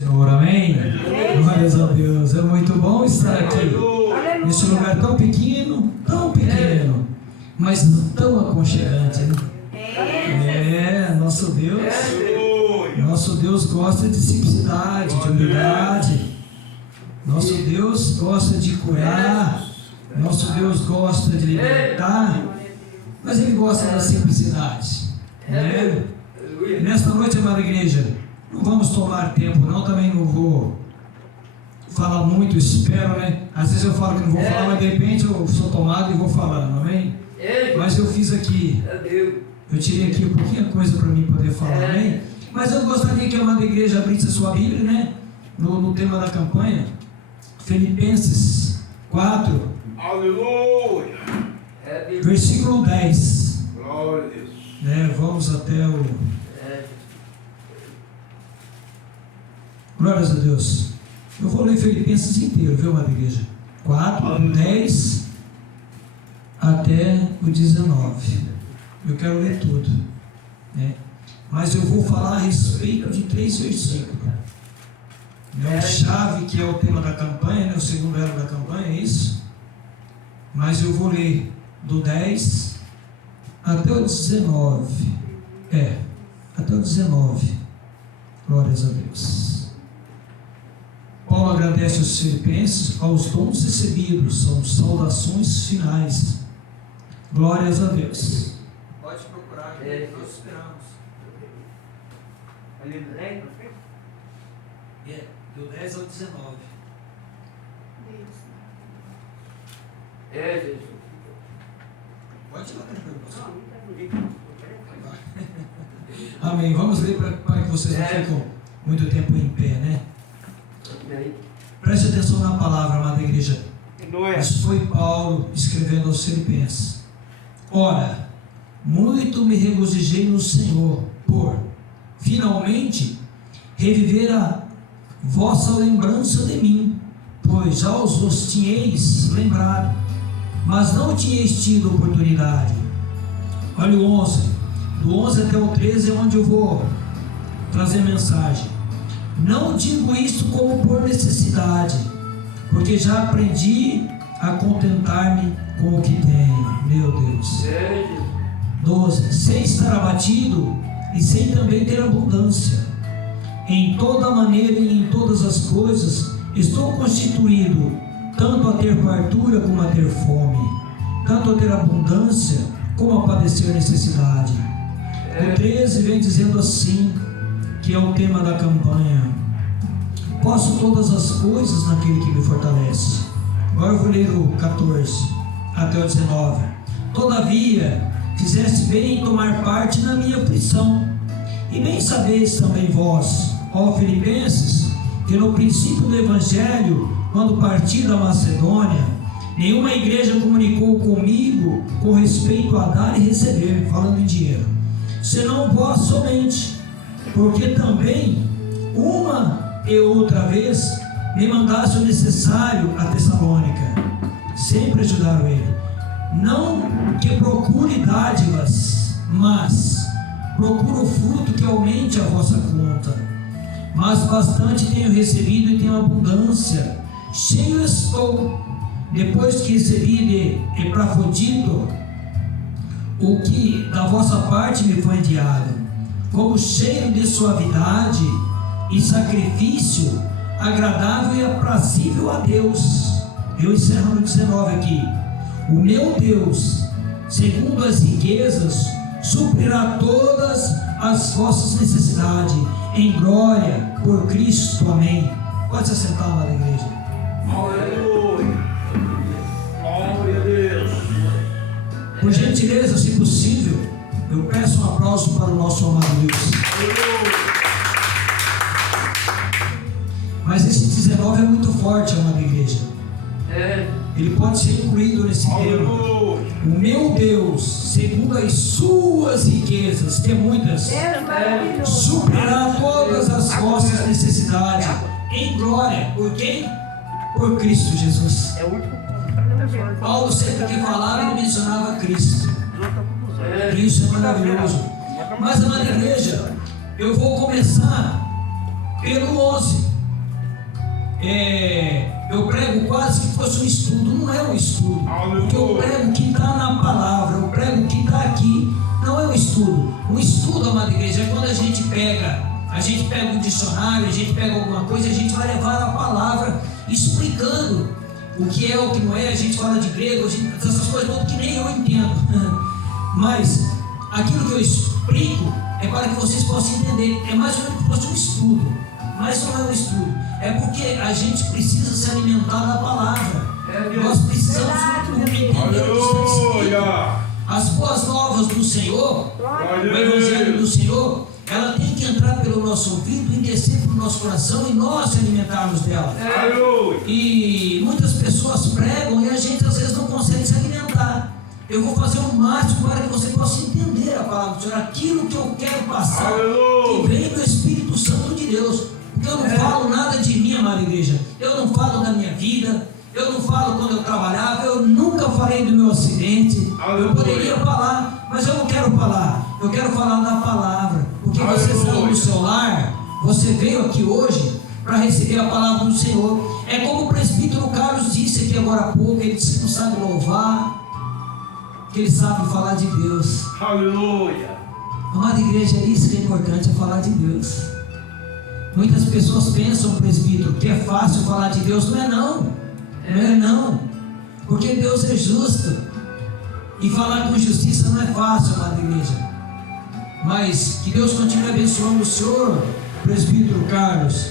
Senhor, amém? Glórias a Deus, é muito bom estar aqui nesse lugar tão pequeno, mas tão aconchegante, né? Nosso Deus gosta de simplicidade, de humildade. Nosso Deus gosta de curar. Nosso Deus gosta de libertar, mas Ele gosta da simplicidade, né? Nesta noite, amada igreja, não vamos tomar tempo, não. Também não vou falar muito, espero, né? Às vezes eu falo que não vou falar, mas de repente eu sou tomado e vou falando, amém? Mas eu fiz aqui, eu tirei aqui um pouquinho de coisa para mim poder falar, amém? Mas eu gostaria que a amada igreja abrisse a sua Bíblia, né? No tema da campanha, Filipenses 4, aleluia, versículo 10. glória a Deus. Né? Vamos até o... Glórias a Deus. Eu vou ler Filipenses inteiro, viu, amada igreja? 4, 10 até o 19. Eu quero ler tudo, né? Mas eu vou falar a respeito de 3 versículos. É a chave, que é o tema da campanha, né? O segundo elo da campanha, é isso? Mas eu vou ler do 10 até o 19. Até o 19. Glórias a Deus. Paulo agradece aos filipenses aos dons recebidos, são saudações finais. Glórias a Deus. Pode procurar, nós esperamos. Do 10 ao 19. Jesus. Pode ir lá, amém. Vamos ler para que vocês não fiquem muito tempo em pé, né? Preste atenção na palavra, amada igreja. Isso foi Paulo escrevendo aos Filipenses. Ora, muito me regozijei no Senhor, por finalmente reviver a vossa lembrança de mim, pois já os tinhais lembrado, mas não tinhais tido oportunidade. Olha o 11, do 11 até o 13 é onde eu vou trazer mensagem. Não digo isto como por necessidade, porque já aprendi a contentar-me com o que tenho. Meu Deus. 12, sem estar abatido e sem também ter abundância. Em toda maneira e em todas as coisas estou constituído, tanto a ter fartura como a ter fome, tanto a ter abundância como a padecer necessidade. O 13 vem dizendo assim, que é o tema da campanha: posso todas as coisas naquele que me fortalece. Agora eu vou ler o 14 até o 19. Todavia fizeste bem em tomar parte na minha aflição, e bem sabeis também vós, ó Filipenses, que no princípio do Evangelho, quando parti da Macedônia, nenhuma igreja comunicou comigo com respeito a dar e receber, falando em dinheiro, senão vós somente, porque também uma e outra vez me mandasse o necessário a Tessalônica. Sempre ajudaram ele. Não que procure dádivas, mas procuro o fruto que aumente a vossa conta. Mas bastante tenho recebido e tenho abundância. Cheio estou, depois que recebi de Epafrodito o que da vossa parte me foi enviado, como cheio de suavidade e sacrifício agradável e aprazível a Deus. Eu encerro no 19 aqui. O meu Deus, segundo as riquezas, suprirá todas as vossas necessidades em glória por Cristo. Amém. Pode se assentar, amada igreja. Aleluia, glória a Deus. Por gentileza, se possível, eu peço um aplauso para o nosso amado Deus. Mas esse 19 é muito forte, amada igreja. Ele pode ser incluído nesse tema. O meu Deus, segundo as suas riquezas, que é muitas, suprirá todas as vossas necessidades em glória. Por quem? Por Cristo Jesus. Paulo sempre que falava, ele mencionava Cristo. Isso é maravilhoso. Mas, amada igreja, eu vou começar pelo 11. Eu prego quase que fosse um estudo. Não é um estudo, porque eu prego o que está na palavra, eu prego o que está aqui. Não é um estudo. Um estudo, amada igreja, é quando a gente pega um dicionário, a gente pega alguma coisa, a gente vai levar a palavra explicando o que é, o que não é. A gente fala de grego, essas coisas todas que nem eu entendo. Mas aquilo que eu explico é para que vocês possam entender. É mais ou menos como se fosse um estudo, mas não é um estudo. É porque a gente precisa se alimentar da palavra. Nós precisamos entender o que está escrito. As boas novas do Senhor, o Evangelho do Senhor, ela tem que entrar pelo nosso ouvido e descer para o nosso coração e nós se alimentarmos dela. E muitas pessoas pregam e a gente às vezes não consegue se alimentar. Eu vou fazer o máximo para que você possa entender a palavra do Senhor, aquilo que eu quero passar, que vem do Espírito Santo de Deus. Porque eu não falo nada de mim, amada igreja. Eu não falo da minha vida. Eu não falo quando eu trabalhava. Eu nunca falei do meu acidente. Eu poderia falar, mas eu não quero falar. Eu quero falar da palavra. Porque você saiu do seu lar, você veio aqui hoje para receber a palavra do Senhor. É como o presbítero Carlos disse aqui agora há pouco. Ele disse que não sabe louvar, que ele sabe falar de Deus. Aleluia. Amada igreja, é isso que é importante, é falar de Deus. Muitas pessoas pensam, presbítero, que é fácil falar de Deus. Não é não. Não é não. Porque Deus é justo. E falar com justiça não é fácil, amada igreja. Mas que Deus continue abençoando o senhor, presbítero Carlos.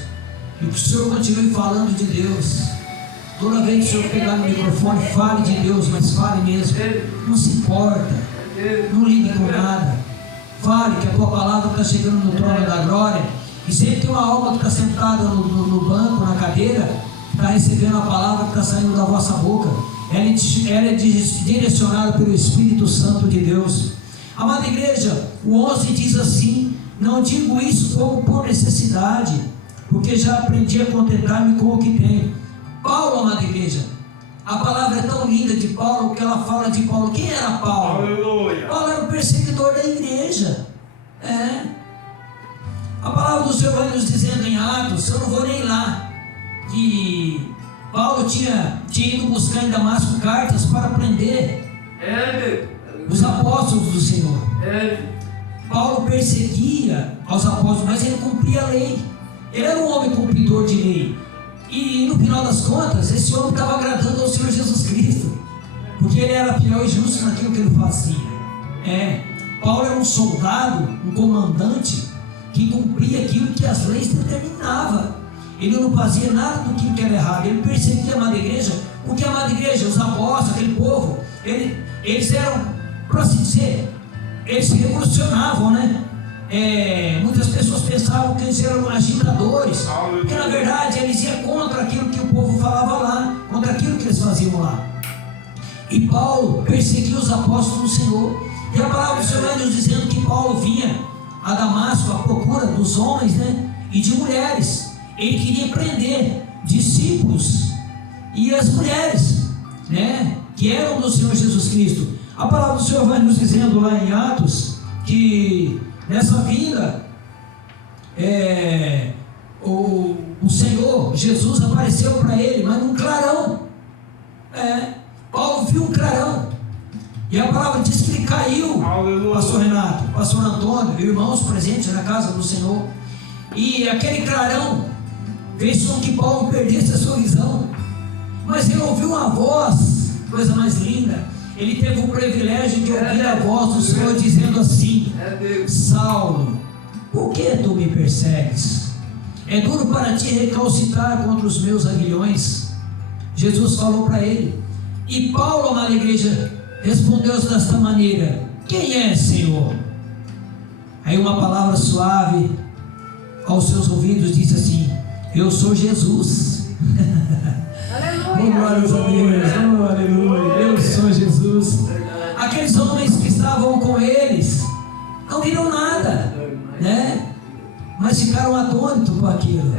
E que o senhor continue falando de Deus. Toda vez que o senhor pegar no microfone, fale de Deus, mas fale mesmo. Não se importa. Não ligue com nada. Fale que a tua palavra está chegando no trono da glória. E sempre tem uma alma que está sentada no banco, na cadeira, está recebendo a palavra que está saindo da vossa boca. Ela é direcionada pelo Espírito Santo de Deus. Amada igreja, o 11 diz assim: não digo isso como por necessidade, porque já aprendi a contentar-me com o que tenho. Paulo, amada igreja, a palavra é tão linda de Paulo, que ela fala de Paulo. Quem era Paulo? Aleluia. Paulo era o perseguidor da igreja. A palavra do Senhor vai nos dizendo em Atos, eu não vou nem lá, que Paulo tinha ido buscar em Damasco cartas para prender os apóstolos do Senhor. Paulo perseguia aos apóstolos, mas ele cumpria a lei. Ele era um homem cumpridor de lei. E no final das contas, esse homem estava agradando ao Senhor Jesus Cristo, porque ele era fiel e justo naquilo que ele fazia. Paulo era um soldado, um comandante, que cumpria aquilo que as leis determinavam. Ele não fazia nada do que era errado. Ele perseguia a amada igreja, porque a amada igreja, os apóstolos, aquele povo, eles eram, para assim dizer, eles se revolucionavam, né? Muitas pessoas pensavam que eles eram agitadores, porque na verdade eles iam contra aquilo que o povo falava lá, contra aquilo que eles faziam lá. E Paulo perseguia os apóstolos do Senhor. E a palavra do Senhor vai nos dizendo que Paulo vinha a Damasco à procura dos homens, né, e de mulheres. Ele queria prender discípulos e as mulheres, né, que eram do Senhor Jesus Cristo. A palavra do Senhor vai nos dizendo lá em Atos que nessa vinda o Senhor Jesus apareceu para ele, mas num clarão. Paulo viu um clarão. E a palavra diz que ele caiu. Aleluia. Pastor Renato, pastor Antônio, irmãos presentes na casa do Senhor. E aquele clarão fez com que Paulo perdesse a sua visão. Mas ele ouviu uma voz, coisa mais linda. Ele teve o privilégio de ouvir a voz do Senhor dizendo assim: Saulo, por que tu me persegues? É duro para ti recalcitrar contra os meus aguilhões. Jesus falou para ele. E Paulo, amada igreja, respondeu desta maneira: quem é, Senhor? Aí uma palavra suave aos seus ouvidos disse assim: eu sou Jesus. Aleluia. Glórias a Deus. Aleluia. Eu sou Jesus. Aqueles homens que estavam com eles não viram nada, né? Mas ficaram atônitos com aquilo.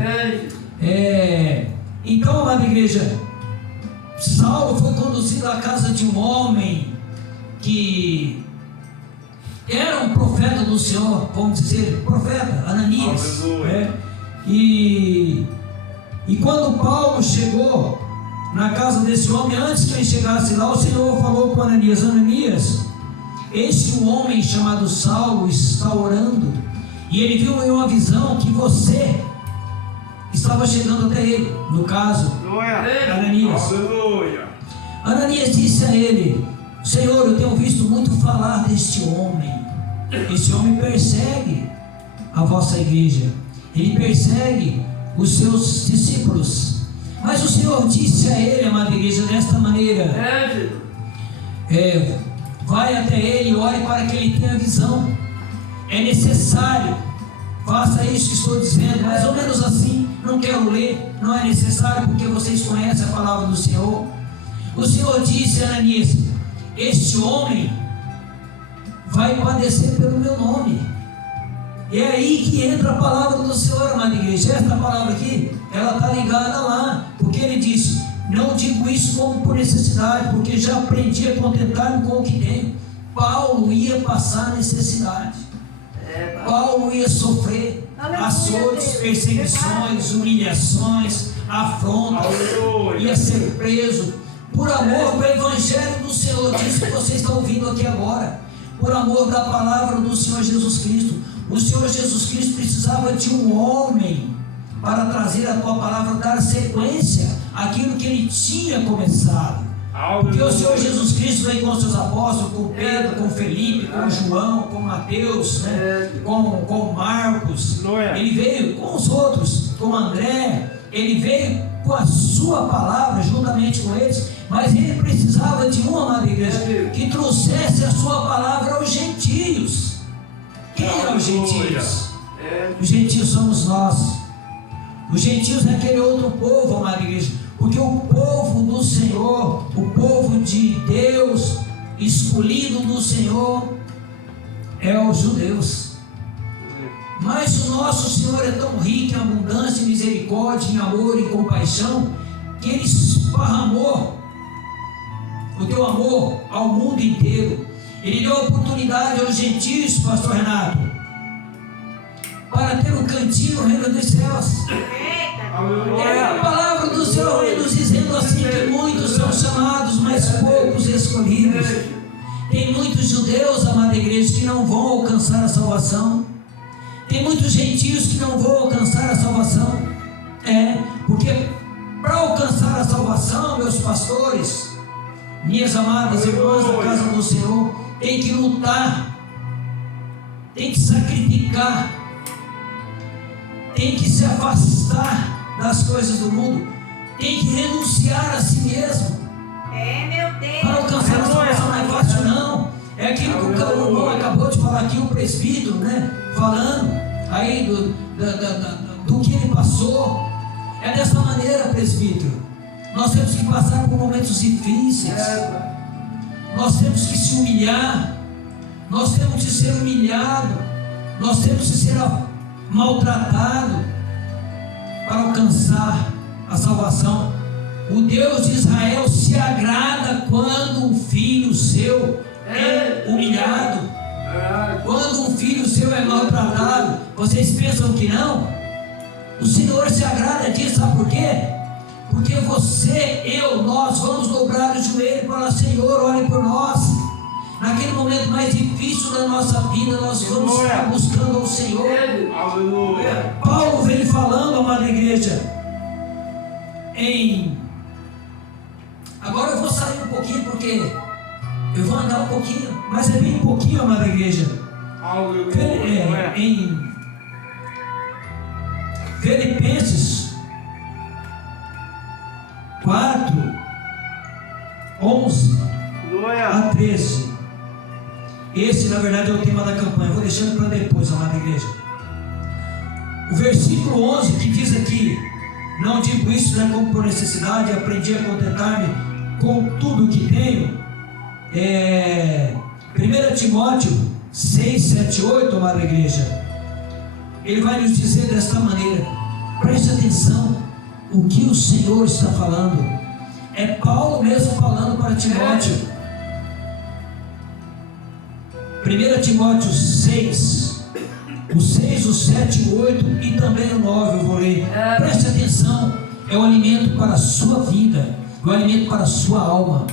Então, amada igreja, Saulo foi conduzido à casa de um homem que era um profeta do Senhor, vamos dizer, profeta, Ananias. E quando Paulo chegou na casa desse homem, antes que ele chegasse lá, o Senhor falou com Ananias: Ananias, este um homem chamado Saulo está orando, e ele viu em uma visão que você estava chegando até ele. No caso, Ananias. Ananias disse a ele: Senhor, eu tenho visto muito falar deste homem. Esse homem persegue a vossa igreja, ele persegue os seus discípulos. Mas o Senhor disse a ele, amada igreja, desta maneira: vai até ele e ore para que ele tenha visão. É necessário, faça isso que estou dizendo, mais ou menos assim. Não quero ler, não é necessário, porque vocês conhecem a palavra do Senhor. O Senhor disse a Ananias: este homem vai padecer pelo meu nome. É aí que entra a palavra do Senhor, amada igreja. Esta palavra aqui, ela está ligada lá, porque ele disse: não digo isso como por necessidade, porque já aprendi a contentar-me com o que tenho. Paulo ia passar necessidade, Paulo ia sofrer açoites, perseguições, humilhações, afrontas, ia ser preso por amor do evangelho do Senhor, disso que você está ouvindo aqui agora, por amor da palavra do Senhor Jesus Cristo. O Senhor Jesus Cristo precisava de um homem para trazer a tua palavra, dar sequência àquilo que ele tinha começado. Porque o Senhor Jesus Cristo veio com os seus apóstolos, com Pedro, com Felipe, com João, com Mateus, né? com Marcos. Ele veio com os outros, com André. Ele veio com a sua palavra juntamente com eles. Mas ele precisava de uma, amada igreja, que trouxesse a sua palavra aos gentios. Quem eram os gentios? Os gentios somos nós. Os gentios é aquele outro povo, amada igreja. Porque o povo do Senhor, o povo de Deus, escolhido do Senhor, é os judeus. Mas o nosso Senhor é tão rico em abundância, em misericórdia, em amor e compaixão, que Ele esparramou o teu amor ao mundo inteiro. Ele deu a oportunidade aos gentios, pastor Renato, para ter um cantinho no reino dos céus. É a palavra do Senhor vem nos dizendo assim, que muitos são chamados, mas poucos escolhidos. Tem muitos judeus, amada igreja, que não vão alcançar a salvação. Tem muitos gentios que não vão alcançar a salvação. Porque para alcançar a salvação, meus pastores, minhas amadas irmãs da casa do Senhor, tem que lutar, tem que sacrificar, tem que se afastar das coisas do mundo, tem que renunciar a si mesmo. Meu Deus. Para alcançar a salvação não é fácil, não. É aquilo que o irmão acabou de falar aqui, o presbítero, né? Falando aí do que ele passou. É dessa maneira, presbítero. Nós temos que passar por momentos difíceis. Nós temos que se humilhar. Nós temos que ser humilhados. Nós temos que ser maltratados para alcançar a salvação. O Deus de Israel se agrada quando um filho seu é humilhado, quando um filho seu é maltratado. Vocês pensam que não? O Senhor se agrada disso, sabe por quê? Porque você, nós vamos dobrar o joelho e falar: Senhor, olhe por nós. Naquele momento mais difícil da nossa vida, nós vamos estar buscando ao Senhor. Aleluia. Paulo vem falando, amada igreja, agora eu vou sair um pouquinho, porque eu vou andar um pouquinho, mas é bem um pouquinho, amada igreja. Em Filipenses 4, 11 a 13. Esse, na verdade, é o tema da campanha. Vou deixando para depois, amada igreja. O versículo 11 que diz aqui: não digo isso, né, como por necessidade, aprendi a contentar-me com tudo que tenho. 1 Timóteo 6, 7, 8, amada igreja. Ele vai nos dizer desta maneira. Preste atenção o que o Senhor está falando. É Paulo mesmo falando para Timóteo. 1 Timóteo 6, O 6, o 7, o 8 e também o 9 eu vou ler. Preste atenção, é o alimento para a sua vida, é o alimento para a sua alma.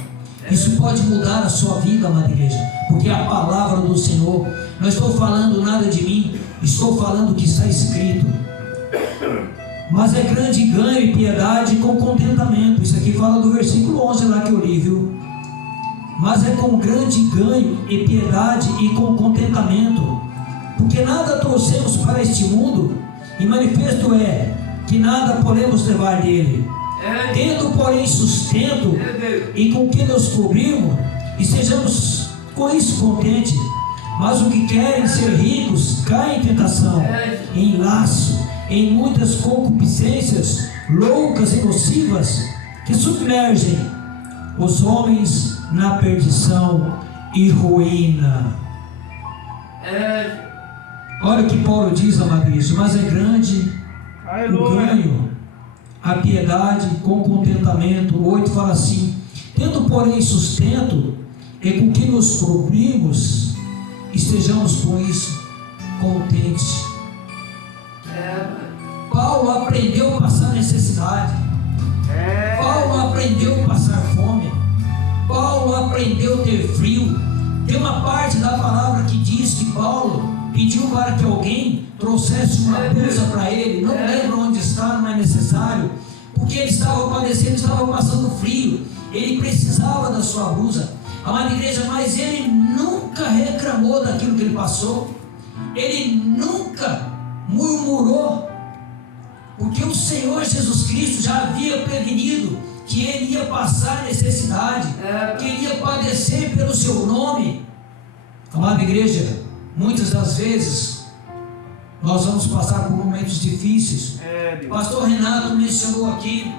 Isso pode mudar a sua vida, amada igreja, porque é a palavra do Senhor. Não estou falando nada de mim, estou falando o que está escrito. Mas é grande ganho e piedade com contentamento. Isso aqui fala do versículo 11 lá que eu li, viu? Mas é com grande ganho e piedade e com contentamento, porque nada trouxemos para este mundo, e manifesto é que nada podemos levar dele. Tendo porém sustento e com que nos cobrimos, e sejamos com isso contentes. Mas o que querem ser ricos caem em tentação, em laço, em muitas concupiscências loucas e nocivas, que submergem os homens na perdição e ruína. Olha o que Paulo diz, amado igreja, mas é grande o ganho, a piedade com contentamento. O 8 fala assim: tendo porém sustento e com que nos cobrimos, estejamos com isso contentes. Paulo aprendeu a passar necessidade. Paulo aprendeu a passar fome. Paulo aprendeu a ter frio. Tem uma parte da palavra que diz que Paulo pediu para que alguém trouxesse uma blusa para ele. Não lembro onde está, não é necessário, porque ele estava padecendo, estava passando frio. Ele precisava da sua blusa, amada igreja, mas ele nunca reclamou daquilo que ele passou. Ele nunca murmurou, porque o Senhor Jesus Cristo já havia prevenido que ele ia passar necessidade, que ele ia padecer pelo seu nome. Amada igreja, muitas das vezes nós vamos passar por momentos difíceis. O pastor Renato mencionou aqui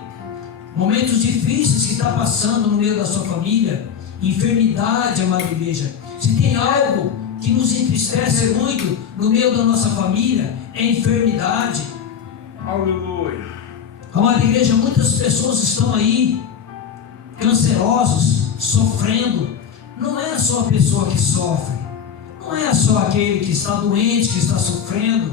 momentos difíceis que está passando no meio da sua família, enfermidade, amada igreja. Se tem algo que nos entristece muito no meio da nossa família, é enfermidade. Aleluia. Amada igreja, muitas pessoas estão aí cancerosos, sofrendo. Não é só a pessoa que sofre, não é só aquele que está doente, que está sofrendo.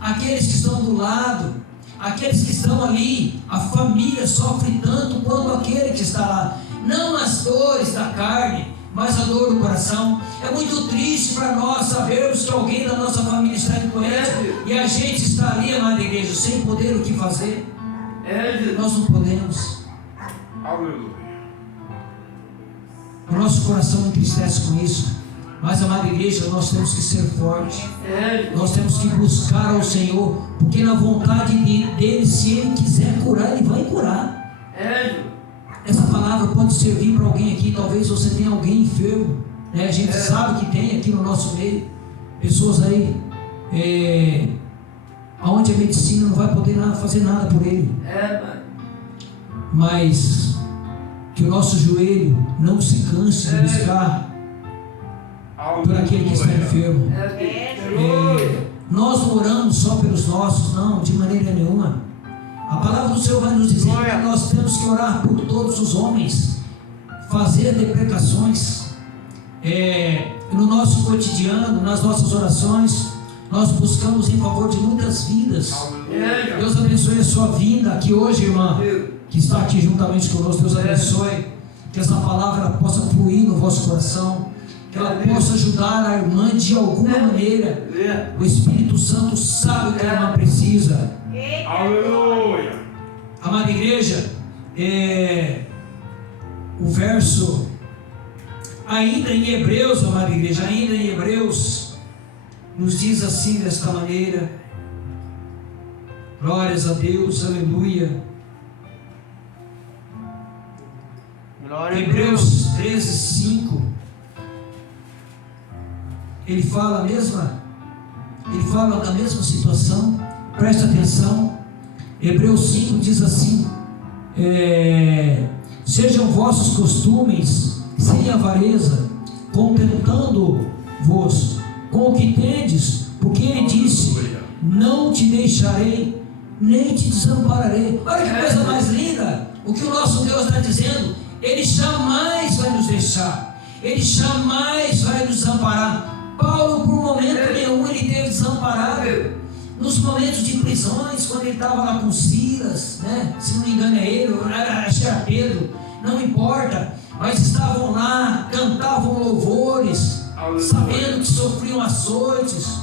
Aqueles que estão do lado, aqueles que estão ali, a família sofre tanto quanto aquele que está lá. Não as dores da carne, mas a dor do coração. É muito triste para nós sabermos que alguém da nossa família está doente e a gente está ali, amada igreja, sem poder o que fazer. Nós não podemos. Aleluia. O nosso coração entristece com isso. Mas, amada igreja, nós temos que ser fortes. Nós temos que buscar ao Senhor, porque na vontade dele, se Ele quiser curar, Ele vai curar. Essa palavra pode servir para alguém aqui. Talvez você tenha alguém enfermo, né? A gente sabe que tem aqui no nosso meio pessoas aí onde a medicina não vai poder fazer nada por ele. Mas que o nosso joelho não se canse de buscar por aquele que está enfermo. Nós não oramos só pelos nossos, não, de maneira nenhuma. A palavra do Senhor vai nos dizer que nós temos que orar por todos os homens, fazer deprecações. No nosso cotidiano, nas nossas orações, nós buscamos em favor de muitas vidas. Deus abençoe a sua vinda aqui hoje, irmã, que está aqui juntamente conosco. Deus abençoe, que essa palavra possa fluir no vosso coração, que ela possa ajudar a irmã de alguma maneira. O Espírito Santo sabe o que a irmã precisa. Aleluia. Amada igreja, o verso ainda em Hebreus, amada igreja, ainda em Hebreus, nos diz assim, desta maneira. Glórias a Deus, aleluia. Hebreus 13:5. Ele fala da mesma situação. Presta atenção. Hebreus 5 diz assim: sejam vossos costumes sem avareza, contentando-vos com o que tendes, porque ele disse: não te deixarei, nem te desampararei. Olha que coisa mais linda, o que o nosso Deus está dizendo. Ele jamais vai nos deixar, Ele jamais vai nos desamparar. Paulo, por momento nenhum, ele teve desamparado. Nos momentos de prisões, quando ele estava lá com Silas, né? Se não me engano é ele, acho que era Pedro, não importa, mas estavam lá, cantavam louvores, sabendo que sofriam açoites,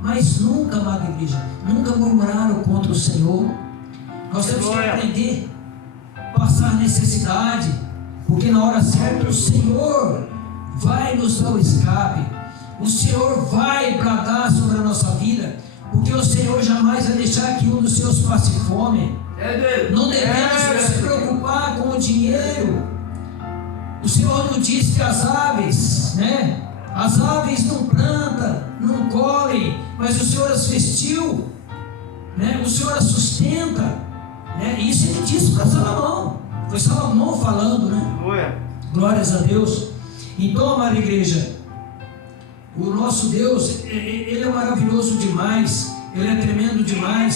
mas nunca, amada igreja, nunca murmuraram contra o Senhor. Nós temos que aprender a passar necessidade, porque na hora certa o Senhor vai nos dar o escape, o Senhor vai bradar sobre a nossa vida, porque o Senhor jamais vai deixar que um dos seus passe fome. Não devemos nos preocupar com o dinheiro. O Senhor não diz que as aves, né? As aves não plantam, não colhem, mas o Senhor as vestiu, né? O Senhor as sustenta, né? Isso ele disse para Salomão. Foi Salomão falando, né? Glórias a Deus. Então, amada igreja, o nosso Deus, Ele é maravilhoso demais, Ele é tremendo demais.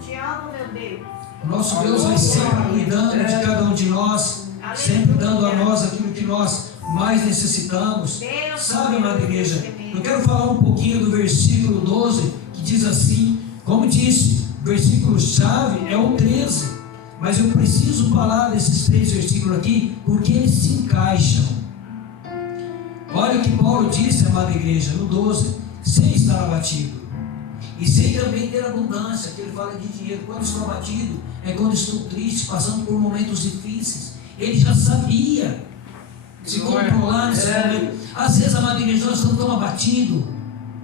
Te amo, meu Deus. O nosso Deus vai sempre cuidando de cada um de nós, sempre dando a nós aquilo que nós mais necessitamos. Sabe, amada igreja, eu quero falar um pouquinho do versículo 12, que diz assim, como disse, o versículo chave é o 13, mas eu preciso falar desses 3 versículos aqui, porque eles se encaixam. Olha o que Paulo disse, amada igreja, no 12: sei estar abatido, e sei também ter abundância, que ele fala de dinheiro. Quando estou abatido, é quando estou triste, passando por momentos difíceis. Ele já sabia se controlar nesse momento. Às vezes, amada igreja, nós estamos tão abatidos,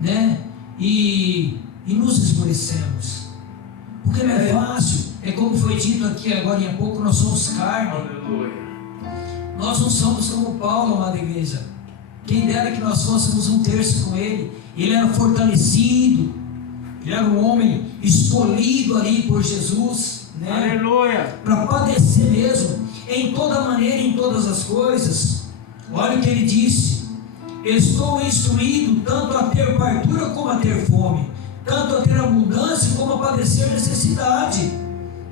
né? E nos esmorecemos, porque não é fácil. É como foi dito aqui agora há pouco, nós somos carne. Nós não somos como Paulo, amada igreja. Quem dera que nós fôssemos um terço com ele. Ele era fortalecido, ele era um homem escolhido ali por Jesus, né? Aleluia! Para padecer mesmo, em toda maneira, em todas as coisas. Olha o que ele disse: estou instruído tanto a ter fartura como a ter fome, tanto a ter abundância como a padecer necessidade.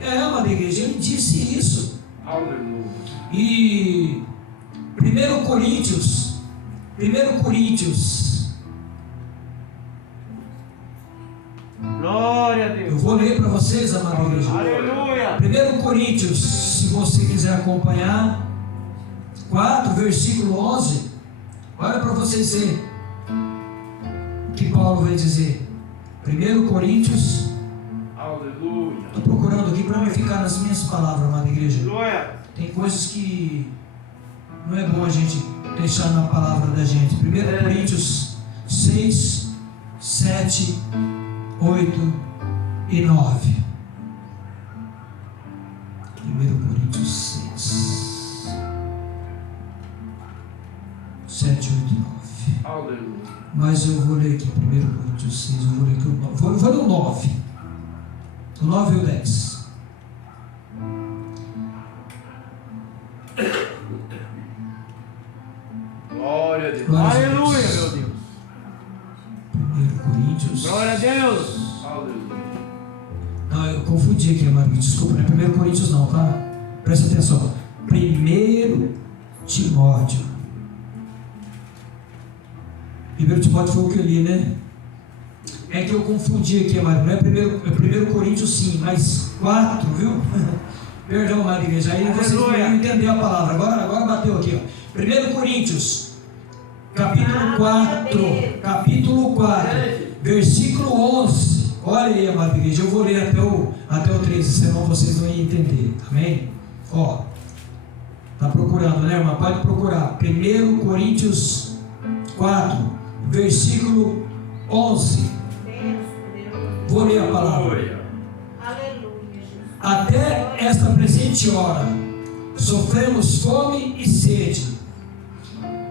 Amada igreja, ele disse isso. Aleluia. E 1 Coríntios, Glória a Deus. eu vou ler para vocês, amada igreja. Aleluia. 1 Coríntios, se você quiser acompanhar, 4, versículo 11. Olha para vocês verem o que Paulo vai dizer. 1 Coríntios. Aleluia. Estou procurando aqui para não ficar nas minhas palavras, amada igreja. Glória. Tem coisas que não é bom a gente deixar na palavra da gente. 1 Coríntios 6, 7, 8 e 9. 1 Coríntios 6, 7, 8 e 9. Aleluia. Mas eu vou ler aqui 1 Coríntios 6, eu vou ler aqui o 9. Vou ler o 9. O 9 e o 10. Glória a Deus. Aleluia, meu Deus. 1 Coríntios. Glória a Deus. Aleluia. Não, eu confundi aqui, amado. Desculpa, não é 1 Coríntios não, tá? Presta atenção. 1 Timóteo. 1 Timóteo foi o que eu li, né? É que eu confundi aqui, amado. Não é 1 Coríntios sim, mas 4, viu? Perdão, amada igreja. Aí vocês não iam entender a palavra. Agora bateu aqui, ó. 1 Coríntios, capítulo 4, versículo 11. Olha aí, amada igreja. Eu vou ler até o 13, senão vocês não iam entender. Amém? Ó, tá procurando, né, irmã? Pode procurar. 1 Coríntios 4, versículo 11. Vou ler a palavra. Até esta presente hora sofremos fome e sede,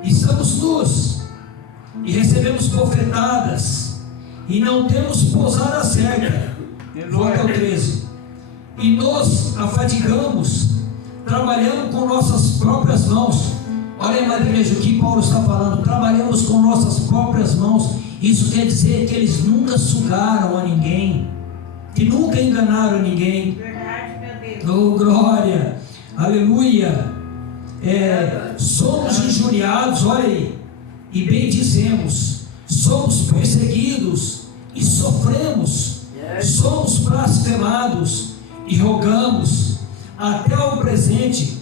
estamos nus e recebemos bofetadas e não temos pousada certa. Volta ao 13. E nos afadigamos trabalhando com nossas próprias mãos. Olha aí, madrinha, o que Paulo está falando. Trabalhamos com nossas próprias mãos. Isso quer dizer que eles nunca sugaram a ninguém, que nunca enganaram ninguém. Verdade, meu Deus. Oh, glória, aleluia. Somos injuriados, olha aí, e bem dizemos: somos perseguidos e sofremos, somos blasfemados e rogamos. Até o presente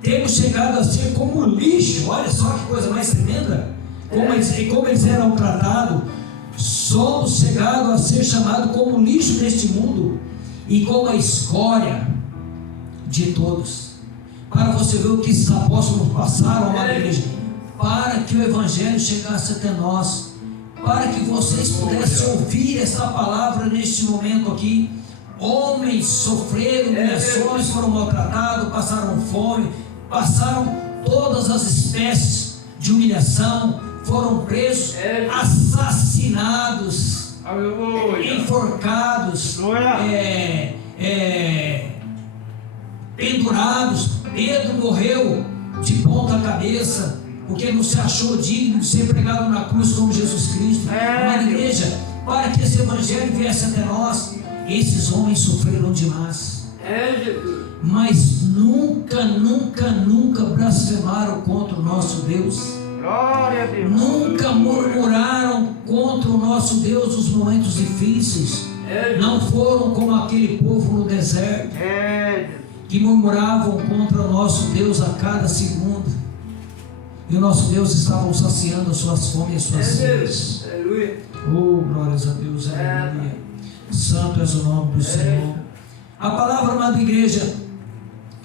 temos chegado a ser como lixo. Olha só que coisa mais tremenda, como eles eram tratados. Somos chegados a ser chamados como lixo deste mundo e como a escória de todos. Para você ver o que esses apóstolos passaram, amada igreja, para que o evangelho chegasse até nós, para que vocês pudessem ouvir esta palavra neste momento aqui. Homens sofreram humilhações, foram maltratados, passaram fome, passaram todas as espécies de humilhação, foram presos, assassinados, enforcados, pendurados. Pedro morreu de ponta cabeça, porque não se achou digno de ser pregado na cruz como Jesus Cristo. Amada igreja, para que esse evangelho viesse até nós, esses homens sofreram demais, mas nunca blasfemaram contra o nosso Deus. Glória a Deus. Nunca murmuraram contra o nosso Deus nos momentos difíceis. Não foram como aquele povo no deserto, que murmuravam contra o nosso Deus a cada segundo. E o nosso Deus estava saciando as suas fomes e as suas sedes. Oh, glórias a Deus, aleluia. Santo és o nome do Senhor. A palavra, amada igreja,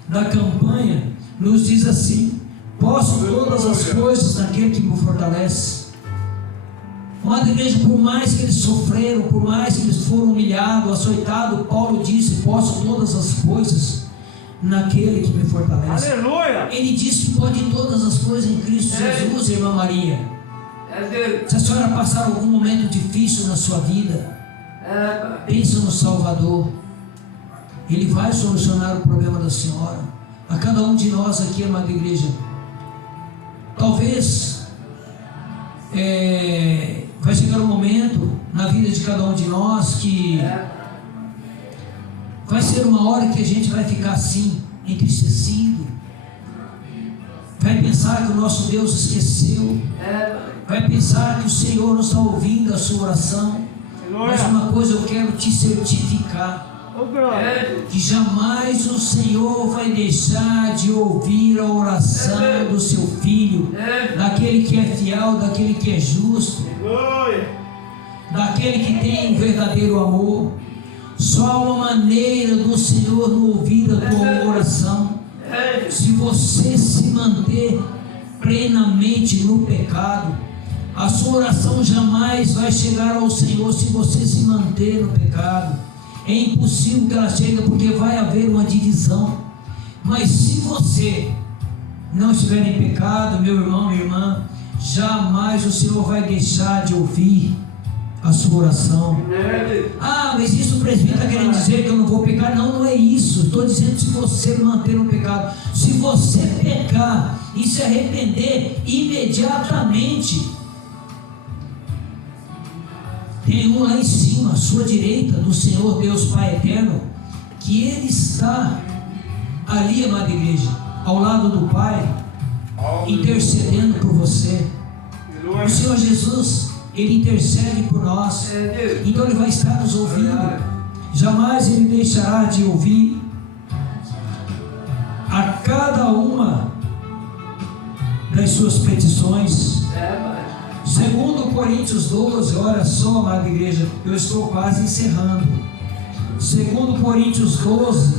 da campanha nos diz assim: posso todas as coisas naquele que me fortalece. Amada igreja, por mais que eles sofreram, por mais que eles foram humilhados, açoitados, Paulo disse: posso todas as coisas naquele que me fortalece. Aleluia. Ele disse que pode todas as coisas em Cristo Jesus, irmã Maria. Se a senhora passar algum momento difícil na sua vida, pense no Salvador. Ele vai solucionar o problema da senhora. A cada um de nós aqui, amada igreja, talvez vai chegar um momento na vida de cada um de nós que vai ser uma hora que a gente vai ficar assim, entristecido, vai pensar que o nosso Deus esqueceu, vai pensar que o Senhor não está ouvindo a sua oração. Mas uma coisa eu quero te certificar: que jamais o Senhor vai deixar de ouvir a oração do seu filho, daquele que é fiel, daquele que é justo, daquele que tem um verdadeiro amor. Só há uma maneira do Senhor não ouvir a tua oração: se você se manter plenamente no pecado. A sua oração jamais vai chegar ao Senhor se você se manter no pecado. É impossível que ela chegue, porque vai haver uma divisão. Mas se você não estiver em pecado, meu irmão, minha irmã, jamais o Senhor vai deixar de ouvir a sua oração. Mas isso o presbítero está querendo dizer que eu não vou pecar. Não, não é isso. Estou dizendo, se você manter no pecado, se você pecar e se arrepender imediatamente, tem um lá em cima, à sua direita, do Senhor Deus Pai Eterno, que Ele está ali, amada igreja, ao lado do Pai, intercedendo por você. O Senhor Jesus, Ele intercede por nós, então Ele vai estar nos ouvindo. Jamais Ele deixará de ouvir a cada uma das suas petições. Segundo Coríntios 12, olha só, amada igreja, eu estou quase encerrando. Segundo Coríntios 12,